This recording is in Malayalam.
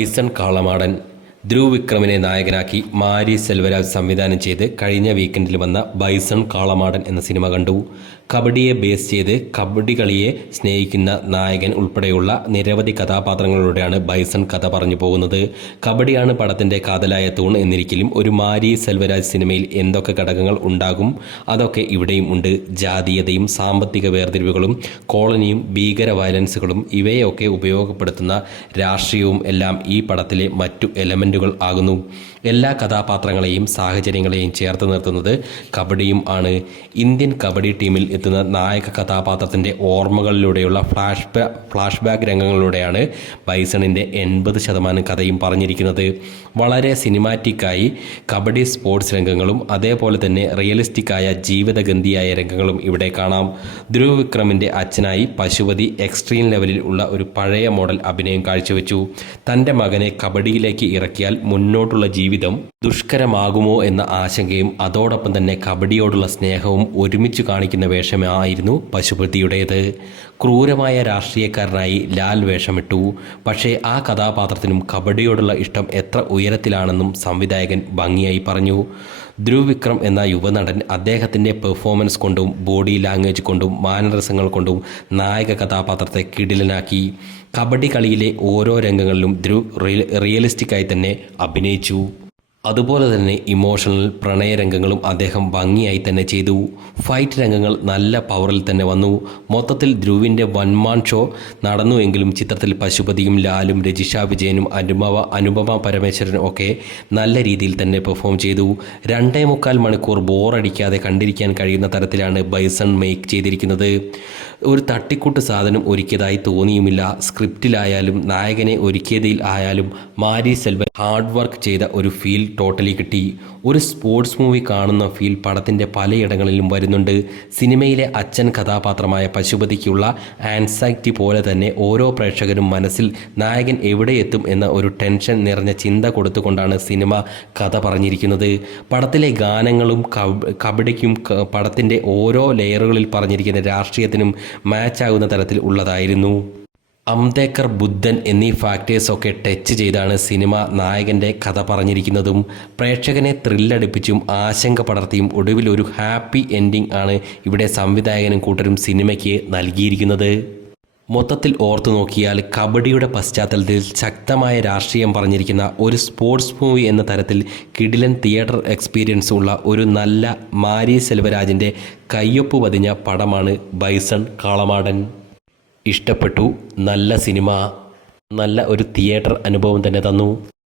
ബൈസൺ കാളമാടൻ ധ്രുവ് വിക്രമിനെ നായകനാക്കി മാരി സെൽവരാജ് സംവിധാനം ചെയ്ത് കഴിഞ്ഞ വീക്കെൻഡിൽ വന്ന ബൈസൺ കാളമാടൻ എന്ന സിനിമ കണ്ടു. കബഡിയെ ബേസ് ചെയ്ത് കബഡി കളിയെ സ്നേഹിക്കുന്ന നായകൻ ഉൾപ്പെടെയുള്ള നിരവധി കഥാപാത്രങ്ങളിലൂടെയാണ് ബൈസൺ കഥ പറഞ്ഞു പോകുന്നത്. കബഡിയാണ് പടത്തിൻ്റെ കാതലായ തൂൺ എന്നിരിക്കലും ഒരു മാരി സെൽവരാജ് സിനിമയിൽ എന്തൊക്കെ ഘടകങ്ങൾ ഉണ്ടാകും അതൊക്കെ ഇവിടെയും ഉണ്ട്. ജാതീയതയും സാമ്പത്തിക വേർതിരിവുകളും കോളനിയും ഭീകര വയലൻസുകളും ഇവയൊക്കെ ഉപയോഗപ്പെടുത്തുന്ന രാഷ്ട്രീയവും എല്ലാം ഈ പടത്തിലെ മറ്റു എലമെൻറ്റുകൾ ആകുന്നു. എല്ലാ കഥാപാത്രങ്ങളെയും സാഹചര്യങ്ങളെയും ചേർത്ത് നിർത്തുന്നത് കബഡിയും ആണ്. ഇന്ത്യൻ കബഡി ടീമിൽ എത്തുന്ന നായക കഥാപാത്രത്തിൻ്റെ ഓർമ്മകളിലൂടെയുള്ള ഫ്ലാഷ് ബാക്ക് രംഗങ്ങളിലൂടെയാണ് ബൈസണിൻ്റെ 80% കഥയും പറഞ്ഞിരിക്കുന്നത്. വളരെ സിനിമാറ്റിക്കായി കബഡി സ്പോർട്സ് രംഗങ്ങളും അതേപോലെ തന്നെ റിയലിസ്റ്റിക്കായ ജീവിതഗന്ധിയായ രംഗങ്ങളും ഇവിടെ കാണാം. ധ്രുവ് വിക്രമിൻ്റെ അച്ഛനായി പശുപതി എക്സ്ട്രീം ലെവലിൽ ഉള്ള ഒരു പഴയ മോഡൽ അഭിനയം കാഴ്ചവെച്ചു. തൻ്റെ മകനെ കബഡിയിലേക്ക് ഇറക്കിയാൽ മുന്നോട്ടുള്ള ജീവിതം ദുഷ്കരമാകുമോ എന്ന ആശങ്കയും അതോടൊപ്പം തന്നെ കബഡിയോടുള്ള സ്നേഹവും ഒരുമിച്ച് കാണിക്കുന്ന വേഷമായിരുന്നു പശുപതിയുടേത്. ക്രൂരമായ രാഷ്ട്രീയക്കാരനായി ലാൽ വേഷമിട്ടു. പക്ഷേ ആ കഥാപാത്രത്തിനും കബഡിയോടുള്ള ഇഷ്ടം എത്ര ഉയരത്തിലാണെന്നും സംവിധായകൻ ഭംഗിയായി പറഞ്ഞു. ധ്രുവ് വിക്രം എന്ന യുവനടൻ അദ്ദേഹത്തിൻ്റെ പെർഫോമൻസ് കൊണ്ടും ബോഡി ലാംഗ്വേജ് കൊണ്ടും മാനറിസങ്ങൾ കൊണ്ടും നായക കഥാപാത്രത്തെ കിടിലനാക്കി. കബഡി കളിയിലെ ഓരോ രംഗങ്ങളിലും ധ്രുവ് റിയലിസ്റ്റിക്കായി തന്നെ അഭിനയിച്ചു. അതുപോലെ തന്നെ ഇമോഷണൽ പ്രണയരംഗങ്ങളും അദ്ദേഹം ഭംഗിയായി തന്നെ ചെയ്തു. ഫൈറ്റ് രംഗങ്ങൾ നല്ല പവറിൽ തന്നെ വന്നു. മൊത്തത്തിൽ ധ്രുവിൻ്റെ വൺമാൻ ഷോ നടന്നുവെങ്കിലും ചിത്രത്തിൽ പശുപതിയും ലാലും രജിഷ വിജയനും അനുപമ പരമേശ്വരനും ഒക്കെ നല്ല രീതിയിൽ തന്നെ പെർഫോം ചെയ്തു. 2.25 മണിക്കൂർ ബോറടിക്കാതെ കണ്ടിരിക്കാൻ കഴിയുന്ന തരത്തിലാണ് ബൈസൺ മേക്ക് ചെയ്തിരിക്കുന്നത്. ഒരു തട്ടിക്കൂട്ട് സാധനം ഒരുക്കിയതായി തോന്നിയുമില്ല. സ്ക്രിപ്റ്റിലായാലും നായകനെ ഒരുക്കിയതിൽ ആയാലും മാരി സെൽവൻ ഹാർഡ് വർക്ക് ചെയ്ത ഒരു ഫീൽ ടോട്ടലി കിട്ടി. ഒരു സ്പോർട്സ് മൂവി കാണുന്ന ഫീൽ പടത്തിൻ്റെ പലയിടങ്ങളിലും വരുന്നുണ്ട്. സിനിമയിലെ അച്ഛൻ കഥാപാത്രമായ പശുപതിക്കുള്ള ആൻസൈറ്റി പോലെ തന്നെ ഓരോ പ്രേക്ഷകരും മനസ്സിൽ നായകൻ എവിടെ എത്തും എന്ന ഒരു ടെൻഷൻ നിറഞ്ഞ ചിന്ത കൊടുത്തുകൊണ്ടാണ് സിനിമ കഥ പറഞ്ഞിരിക്കുന്നത്. പടത്തിലെ ഗാനങ്ങളും കബഡിക്കും പടത്തിൻ്റെ ഓരോ ലെയറുകളിൽ പറഞ്ഞിരിക്കുന്ന രാഷ്ട്രീയത്തിനും മാച്ചാകുന്ന തരത്തിൽ ഉള്ളതായിരുന്നു. അംബേദ്കർ, ബുദ്ധൻ എന്നീ ഫാക്ടേഴ്സൊക്കെ ടച്ച് ചെയ്താണ് സിനിമ നായകൻ്റെ കഥ പറഞ്ഞിരിക്കുന്നതും. പ്രേക്ഷകനെ ത്രില്ലടിപ്പിച്ചും ആശങ്ക പടർത്തിയും ഒടുവിൽ ഒരു ഹാപ്പി എൻഡിങ് ആണ് ഇവിടെ സംവിധായകനും കൂട്ടരും സിനിമയ്ക്ക് നൽകിയിരിക്കുന്നത്. മൊത്തത്തിൽ ഓർത്തു നോക്കിയാൽ കബഡിയുടെ പശ്ചാത്തലത്തിൽ ശക്തമായ രാഷ്ട്രീയം പറഞ്ഞിരിക്കുന്ന ഒരു സ്പോർട്സ് മൂവി എന്ന തരത്തിൽ കിടിലൻ തിയേറ്റർ എക്സ്പീരിയൻസ് ഉള്ള ഒരു നല്ല മാരി സെൽവരാജിൻ്റെ കയ്യൊപ്പ് പതിഞ്ഞ പടമാണ് ബൈസൺ കാളമാടൻ. ഇഷ്ടപ്പെട്ടു. നല്ല സിനിമ, നല്ല ഒരു തിയേറ്റർ അനുഭവം തന്നെ തന്നു.